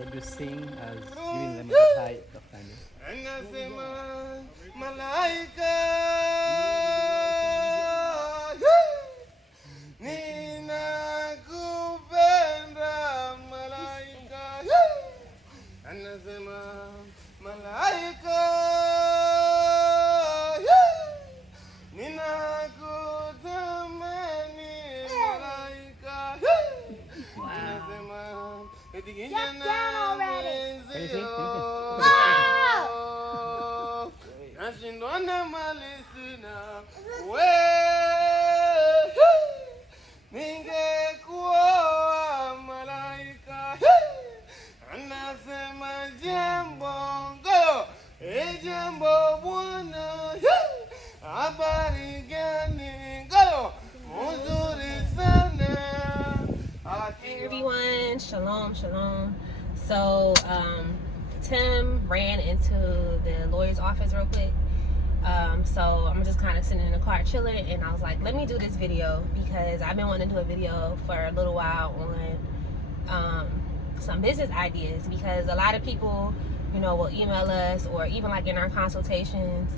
Would you sing as giving them a high of Tanya? Anasema malaika ninakupenda malaika anasema malaika ninakutamani malaika anasema Jump down already. Nashindwana malisina we ningekuoa malaika anasema jambo ngolo jambo bwana habari gani ngolo mzuri sana. Hey everyone, shalom, shalom. So, Tim ran into the lawyer's office real quick. So I'm just kind of sitting in the car chilling, and I was like, let me do this video because I've been wanting to do a video for a little while on some business ideas, because a lot of people, you know, will email us or even like in our consultations,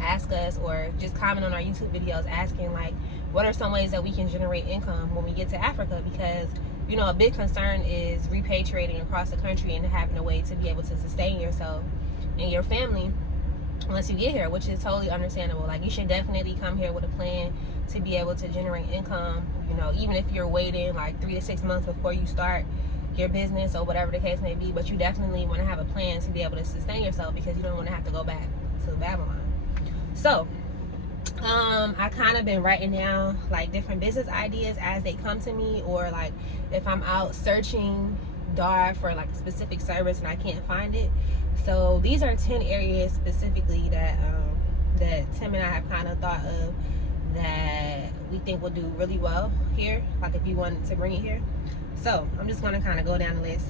ask us or just comment on our YouTube videos asking like, what are some ways that we can generate income when we get to Africa? Because, you know, a big concern is repatriating across the country and having a way to be able to sustain yourself and your family once you get here, which is totally understandable. Like, you should definitely come here with a plan to be able to generate income, you know, even if you're waiting like 3 to 6 months before you start your business or whatever the case may be. But you definitely want to have a plan to be able to sustain yourself, because you don't want to have to go back to Babylon. So I kind of been writing down like different business ideas as they come to me, or like if I'm out searching Dar for like a specific service and I can't find it. So these are 10 areas specifically that that Tim and I have kind of thought of that we think will do really well here, like if you wanted to bring it here. So I'm just going to kind of go down the list.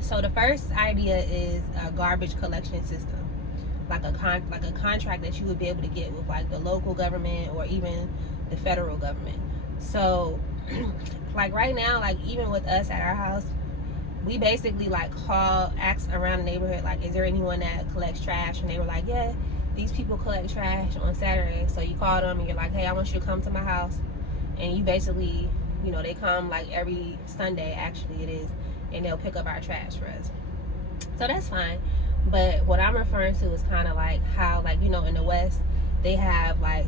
So the first idea is a garbage collection system, like a contract that you would be able to get with like the local government or even the federal government. So like right now, like even with us at our house, we basically like ask around the neighborhood, like, is there anyone that collects trash? And they were like, yeah, these people collect trash on Saturday. So you call them and you're like, hey, I want you to come to my house. And you basically, you know, they come like every Sunday, actually it is, and they'll pick up our trash for us. So that's fine. But what I'm referring to is kind of like how, like, you know, in the West, they have like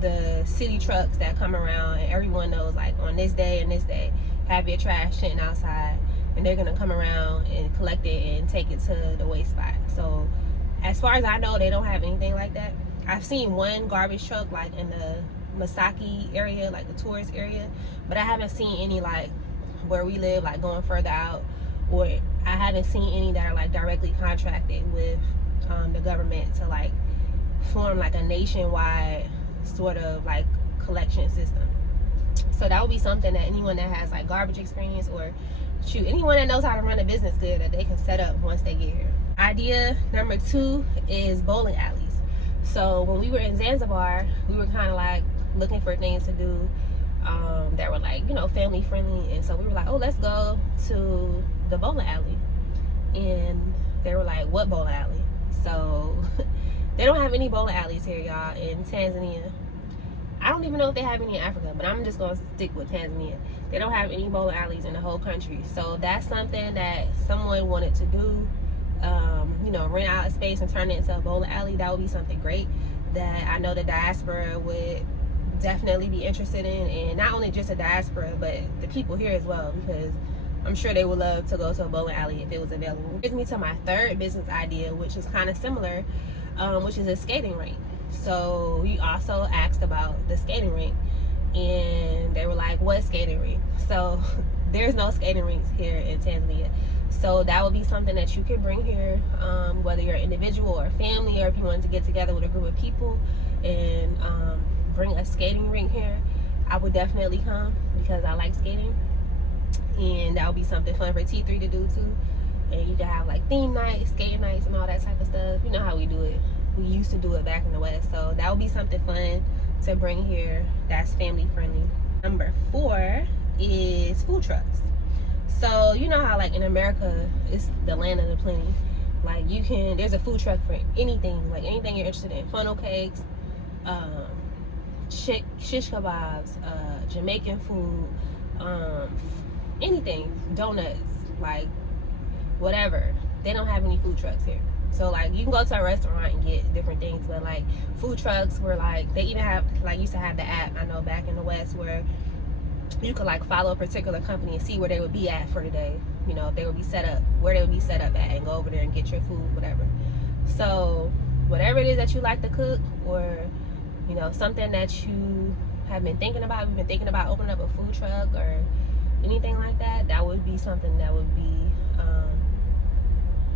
the city trucks that come around and everyone knows like on this day and this day, have your trash sitting outside, and they're gonna come around and collect it and take it to the waste spot. So as far as I know, they don't have anything like that. I've seen one garbage truck like in the Masaki area, like the tourist area, but I haven't seen any like where we live, like going further out, or I haven't seen any that are like directly contracted with the government to like form like a nationwide sort of like collection system. So that would be something that anyone that has like garbage experience, or shoot, anyone that knows how to run a business good, that they can set up once they get here. Idea number 2 is bowling alleys. So when we were in Zanzibar, we were kind of like looking for things to do that were like, you know, family friendly, and so we were like, oh, let's go to the bowling alley. And they were like, what bowling alley? So they don't have any bowling alleys here, y'all, in Tanzania. I don't even know if they have any in Africa, but I'm just gonna stick with Tanzania. They don't have any bowling alleys in the whole country. So that's something that someone wanted to do, you know, rent out a space and turn it into a bowling alley. That would be something great that I know the diaspora would definitely be interested in, and not only just the diaspora, but the people here as well, because I'm sure they would love to go to a bowling alley if it was available. Brings me to my third business idea, which is kind of similar, which is a skating rink. So we also asked about the skating rink, and they were like, what skating rink? So there's no skating rinks here in Tanzania. So that would be something that you can bring here, whether you're an individual or a family, or if you wanted to get together with a group of people and bring a skating rink here, I would definitely come because I like skating, and that would be something fun for T3 to do too. And you can have like theme nights, skating nights, and all that type of stuff. You know how we do it. We used to do it back in the West, so that would be something fun to bring here that's family friendly. Number 4 is food trucks. So you know how like in America it's the land of the plenty. Like there's a food truck for anything, like anything you're interested in. Funnel cakes, shish kebabs, Jamaican food, anything, donuts, like whatever. They don't have any food trucks here. So like you can go to a restaurant and get different things, but like food trucks were like, they even have like used to have the app, I know back in the West, where you could like follow a particular company and see where they would be at for the day. You know, if they would be set up, where they would be set up at, and go over there and get your food, whatever. So whatever it is that you like to cook, or you know, something that you have been thinking about, you've been thinking about opening up a food truck or anything like that, that would be something that would be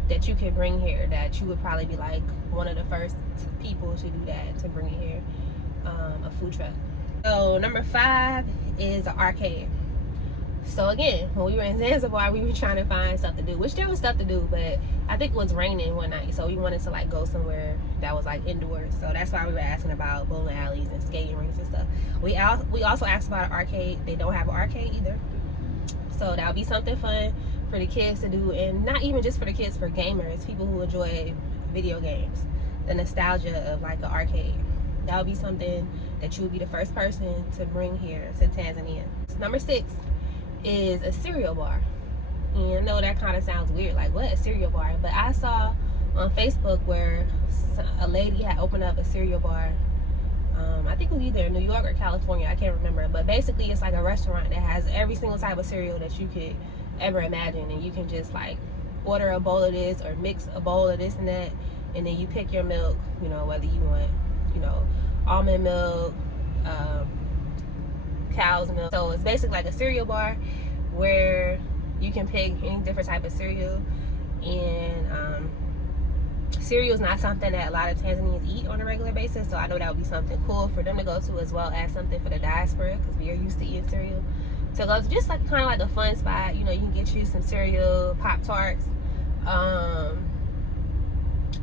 that you could bring here, that you would probably be like one of the first people to do that, to bring it here, a food truck. So number 5 is an arcade. So again, when we were in Zanzibar, we were trying to find stuff to do, which there was stuff to do, but I think it was raining one night, so we wanted to like go somewhere that was like indoors. So that's why we were asking about bowling alleys and skating rinks and stuff. We also asked about an arcade. They don't have an arcade either, so that would be something fun for the kids to do, and not even just for the kids, for gamers, people who enjoy video games, the nostalgia of like an arcade. That would be something that you would be the first person to bring here to Tanzania. Number 6 is a cereal bar. And I know that kind of sounds weird, like what, a cereal bar? But I saw on Facebook where a lady had opened up a cereal bar. I think it was either in New York or California, I can't remember, but basically it's like a restaurant that has every single type of cereal that you could ever imagine, and you can just like order a bowl of this or mix a bowl of this and that, and then you pick your milk, you know, whether you want, you know, almond milk, cow's milk. So it's basically like a cereal bar where you can pick any different type of cereal, and cereal is not something that a lot of Tanzanians eat on a regular basis, so I know that would be something cool for them to go to, as well as something for the diaspora, because we are used to eating cereal. So go to just like kind of like a fun spot. You know, you can get you some cereal, Pop-Tarts,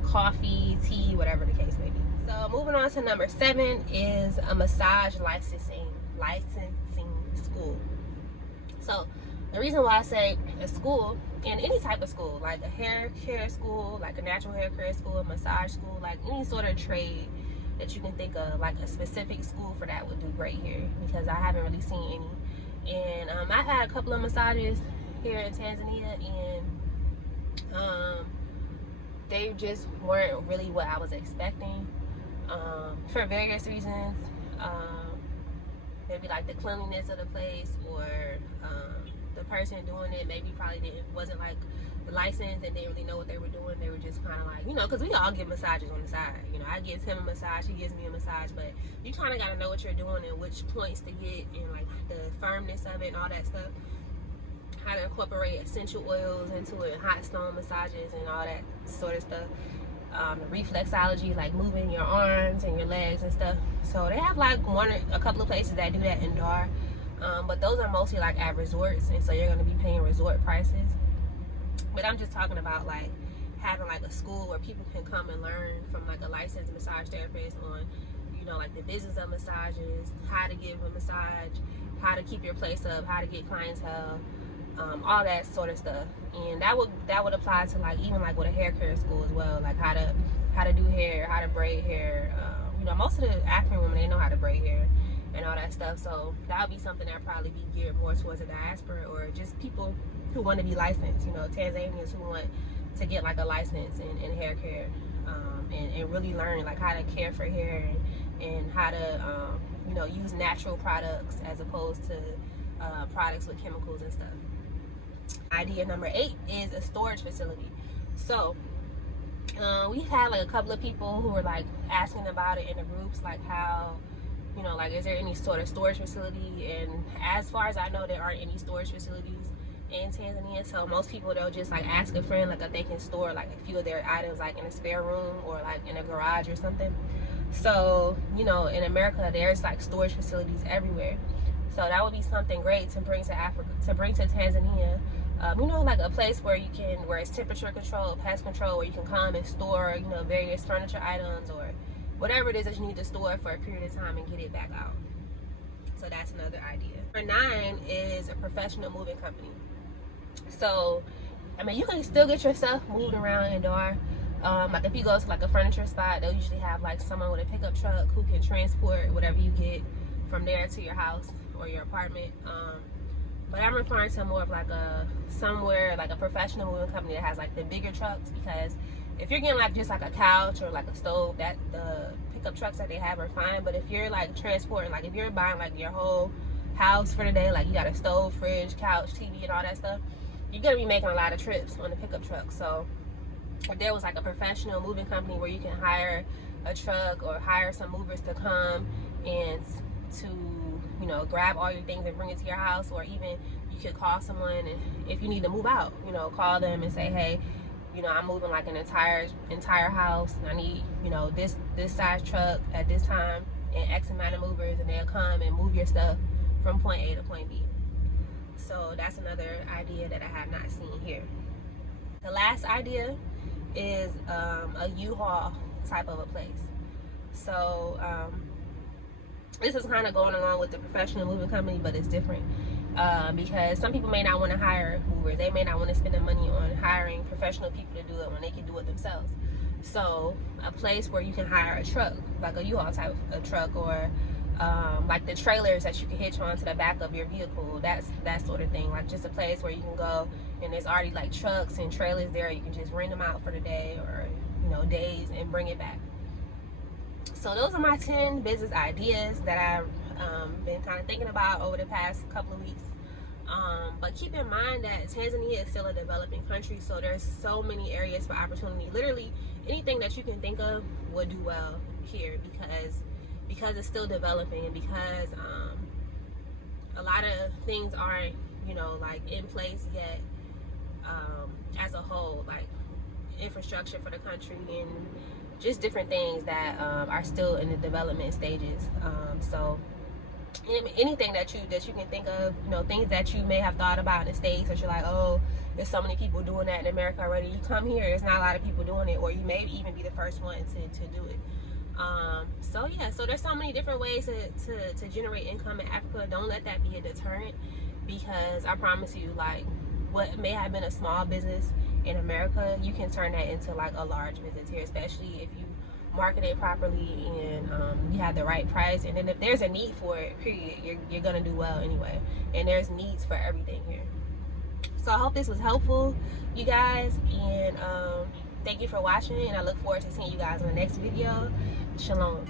coffee, tea, whatever the case may be. So moving on to number 7 is a massage licensing school. So the reason why I say a school, and any type of school, like a hair care school, like a natural hair care school, a massage school, like any sort of trade that you can think of, like a specific school for that would do great here, because I haven't really seen any. And I've had a couple of massages here in Tanzania, and they just weren't really what I was expecting, for various reasons. Maybe like the cleanliness of the place, or the person doing it maybe wasn't like licensed and didn't really know what they were doing. They were just kind of like, you know, because we all give massages on the side. You know, I give him a massage, he gives me a massage, but you kind of got to know what you're doing and which points to get, and like the firmness of it and all that stuff. How to incorporate essential oils into it, hot stone massages and all that sort of stuff. Reflexology, like moving your arms and your legs and stuff. So they have like a couple of places that do that in Dar, but those are mostly like at resorts, and so you're going to be paying resort prices. But I'm just talking about like having like a school where people can come and learn from like a licensed massage therapist on, you know, like the business of massages, how to give a massage, how to keep your place up, how to get clientele, all that sort of stuff. And that would apply to like even like with a hair care school as well, like how to do hair, how to braid hair. You know, most of the African women, they know how to braid hair and all that stuff. So that would be something that probably be geared more towards a diaspora, or just people who want to be licensed, you know, Tanzanians who want to get like a license in hair care, and really learn like how to care for hair, and how to you know, use natural products as opposed to products with chemicals and stuff. Idea number 8 is a storage facility. So we had like a couple of people who were like asking about it in the groups, like how, you know, like is there any sort of storage facility? And as far as I know, there aren't any storage facilities in Tanzania. So most people, they'll just like ask a friend like if they can store like a few of their items like in a spare room or like in a garage or something. So, you know, in America, there's like storage facilities everywhere. So that would be something great to bring to Africa, to bring to Tanzania. You know, like a place where you can, where it's temperature control, pest control, where you can come and store, you know, various furniture items or whatever it is that you need to store for a period of time and get it back out. So that's another idea. Number 9 is a professional moving company. So I mean, you can still get your stuff moved around in Dar. Like if you go to like a furniture spot, they'll usually have like someone with a pickup truck who can transport whatever you get from there to your house or your apartment. But I'm referring to more of like somewhere like a professional moving company that has like the bigger trucks, because if you're getting like just like a couch or like a stove, that the pickup trucks that they have are fine. But if you're like transporting, like if you're buying like your whole house for the day, like you got a stove, fridge, couch, TV, and all that stuff, you're gonna be making a lot of trips on the pickup truck. So if there was like a professional moving company where you can hire a truck or hire some movers to come and to, you know, grab all your things and bring it to your house, or even you could call someone and if you need to move out, you know, call them and say, hey, you know, I'm moving like an entire house and I need, you know, this size truck at this time and X amount of movers, and they'll come and move your stuff from point A to point B. So that's another idea that I have not seen here. The last idea is a U-Haul type of a place. So this is kind of going along with the professional moving company, but it's different because some people may not want to hire movers. They may not want to spend the money on hiring professional people to do it when they can do it themselves. So a place where you can hire a truck, like a U-Haul type of truck, or like the trailers that you can hitch onto the back of your vehicle, that sort of thing. Like just a place where you can go and there's already like trucks and trailers there. You can just rent them out for the day or, you know, days and bring it back. So those are my 10 business ideas that I've been kind of thinking about over the past couple of weeks. But keep in mind that Tanzania is still a developing country, so there's so many areas for opportunity. Literally anything that you can think of would do well here because it's still developing, and because a lot of things aren't, you know, like in place yet as a whole, like infrastructure for the country and just different things that are still in the development stages. So anything that you can think of, you know, things that you may have thought about in the States that you're like, oh, there's so many people doing that in America already. You come here, there's not a lot of people doing it, or you may even be the first one to do it. So yeah, so there's so many different ways to generate income in Africa. Don't let that be a deterrent, because I promise you, like what may have been a small business in America, you can turn that into like a large business here, especially if you market it properly and you have the right price. And then if there's a need for it, period, you're gonna do well anyway. And there's needs for everything here. So I hope this was helpful, you guys, and thank you for watching, and I look forward to seeing you guys in the next video. Shalom.